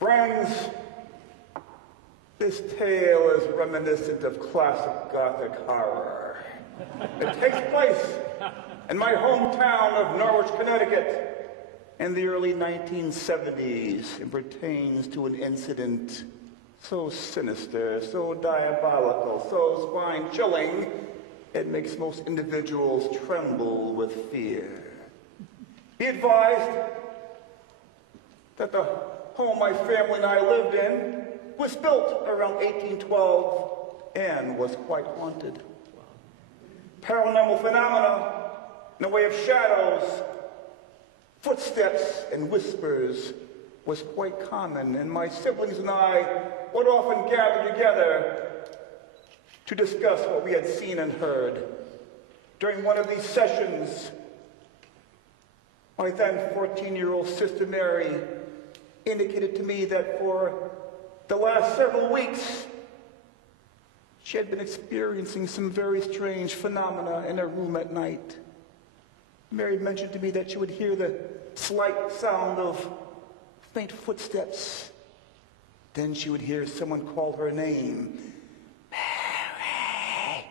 Friends, this tale is reminiscent of classic Gothic horror. It takes place in my hometown of Norwich, Connecticut in the early 1970s and pertains to an incident so sinister, so diabolical, so spine-chilling, it makes most individuals tremble with fear. Be advised that the home my family and I lived in was built around 1812 and was quite haunted. Paranormal phenomena in the way of shadows, footsteps, and whispers was quite common, and my siblings and I would often gather together to discuss what we had seen and heard. During one of these sessions, my then 14-year-old sister Mary indicated to me that for the last several weeks, she had been experiencing some very strange phenomena in her room at night. Mary mentioned to me that she would hear the slight sound of faint footsteps. Then she would hear someone call her name. Mary,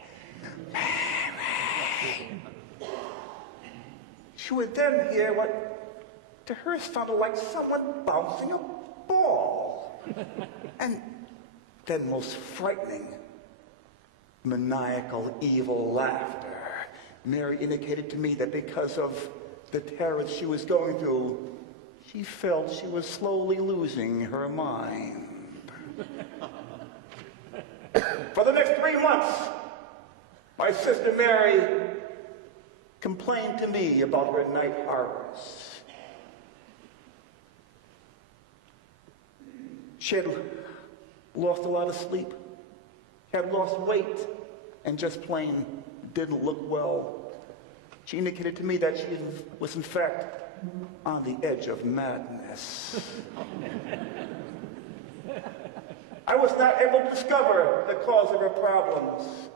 Mary. She would then hear what to her sounded like someone bouncing a ball. And then most frightening, maniacal, evil laughter. Mary indicated to me that because of the terror she was going through, she felt she was slowly losing her mind. For the next 3 months, my sister Mary complained to me about her night horrors. She had lost a lot of sleep, had lost weight, and just plain didn't look well. She indicated to me that she was in fact on the edge of madness. I was not able to discover the cause of her problems.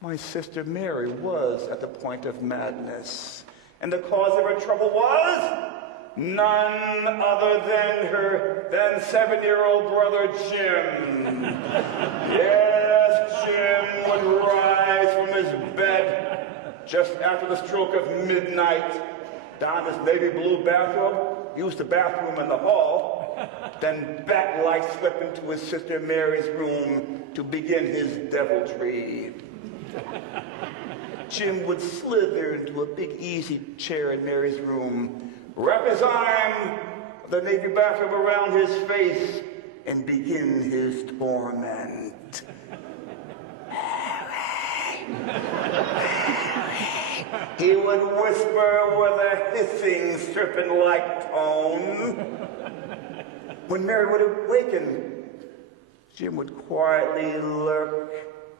My sister Mary was at the point of madness, and the cause of her trouble was none other than her then 7-year-old brother Jim. Yes, Jim would rise from his bed just after the stroke of midnight, don his navy blue bathrobe, use the bathroom in the hall, then bat-like slip into his sister Mary's room to begin his deviltry. Jim would slither into a big easy chair in Mary's room, wrap his arm of the navy bathrobe around his face, and begin his torment. He would whisper with a hissing, serpent-like tone. When Mary would awaken, Jim would quietly lurk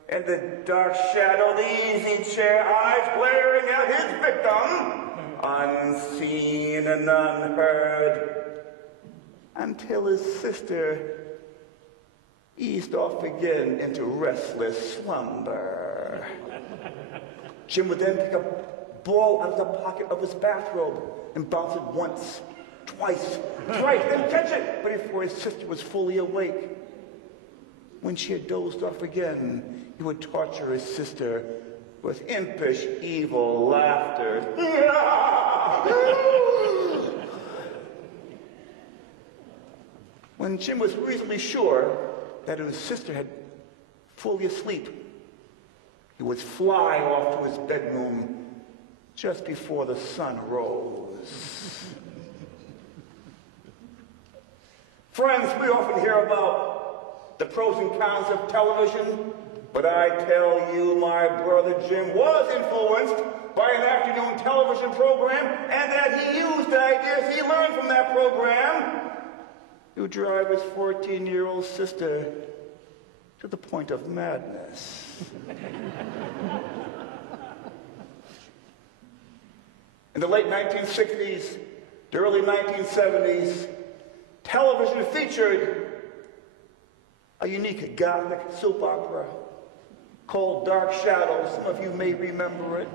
in the dark shadow of the easy chair, eyes glaring at his victim, unseen and unheard, until his sister eased off again into restless slumber. Jim would then pick a ball out of the pocket of his bathrobe and bounce it once, twice, thrice, then catch it, but before his sister was fully awake. When she had dozed off again, he would torture his sister with impish, evil laughter. When Jim was reasonably sure that his sister had fully asleep, he would fly off to his bedroom just before the sun rose. Friends, we often hear about the pros and cons of television, but I tell you, my brother Jim was influenced by an afternoon television program, and that he used the ideas he learned from that program to drive his 14-year-old sister to the point of madness. In the late 1960s, the early 1970s, television featured a unique Gothic soap opera called Dark Shadows. Some of you may remember it.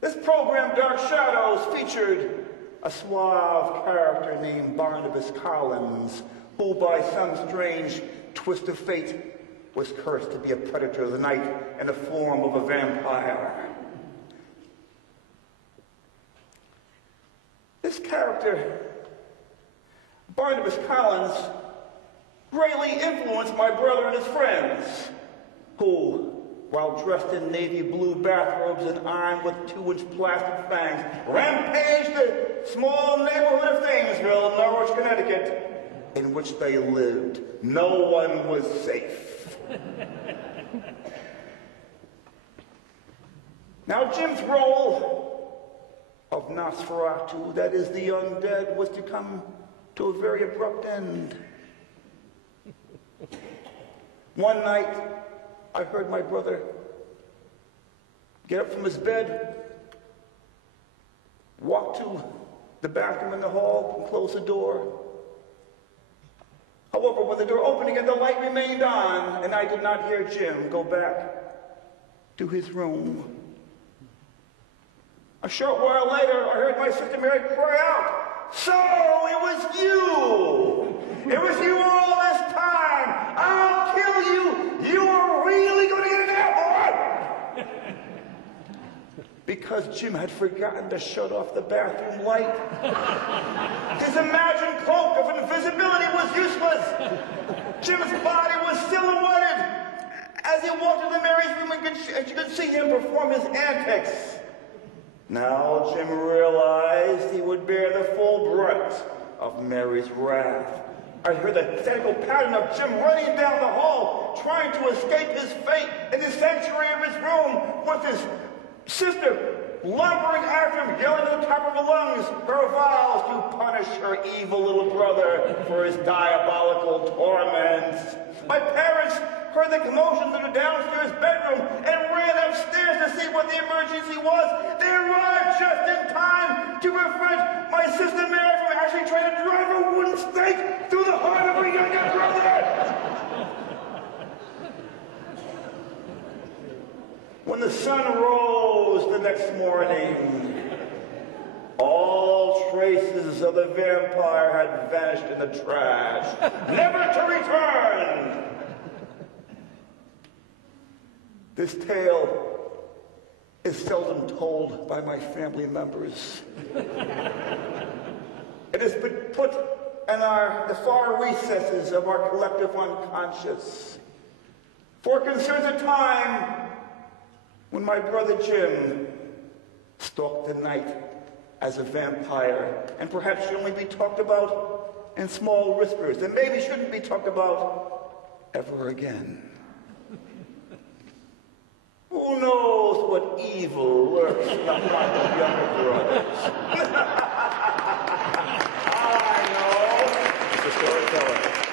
This program, Dark Shadows, featured a suave character named Barnabas Collins, who by some strange twist of fate was cursed to be a predator of the night in the form of a vampire. This character, Barnabas Collins, greatly influenced my brother and his friends, who, while dressed in navy blue bathrobes and armed with 2-inch plastic fangs, rampaged the small neighborhood of Thingsville, Norwich, Connecticut, in which they lived. No one was safe. Now, Jim's role of Nosferatu, that is the undead, was to come to a very abrupt end. One night, I heard my brother get up from his bed, walk to the bathroom in the hall, and close the door. However, when the door opened again, the light remained on, and I did not hear Jim go back to his room. A short while later, I heard my sister Mary cry out, "So it was you! It was you all this time! I'll kill you! You are really going to get an apple!" Because Jim had forgotten to shut off the bathroom light. His imagined cloak of invisibility was useless. Jim's body was silhouetted as he walked into Mary's room, and you could see him perform his antics. Now Jim realized he would bear the full brunt of Mary's wrath. I heard the technical pattern of Jim running down the hall, trying to escape his fate in the sanctuary of his room, with his sister lumbering after him, yelling at the top of her lungs her vows to punish her evil little brother for his diabolical torments. My parents heard the commotion in the downstairs bedroom and ran upstairs to see what the emergency was. They arrived just in time to prevent my sister Mary from actually trying to drive a wooden stake through the heart of her younger brother. When the sun rose the next morning, all traces of the vampire had vanished in the trash, never to return. This tale is seldom told by my family members. It has been put in the far recesses of our collective unconscious, for it concerns a time when my brother Jim stalked the night as a vampire, and perhaps should only be talked about in small whispers, and maybe shouldn't be talked about ever again. Who knows what evil lurks in the heart of younger brothers? All I know is the storyteller.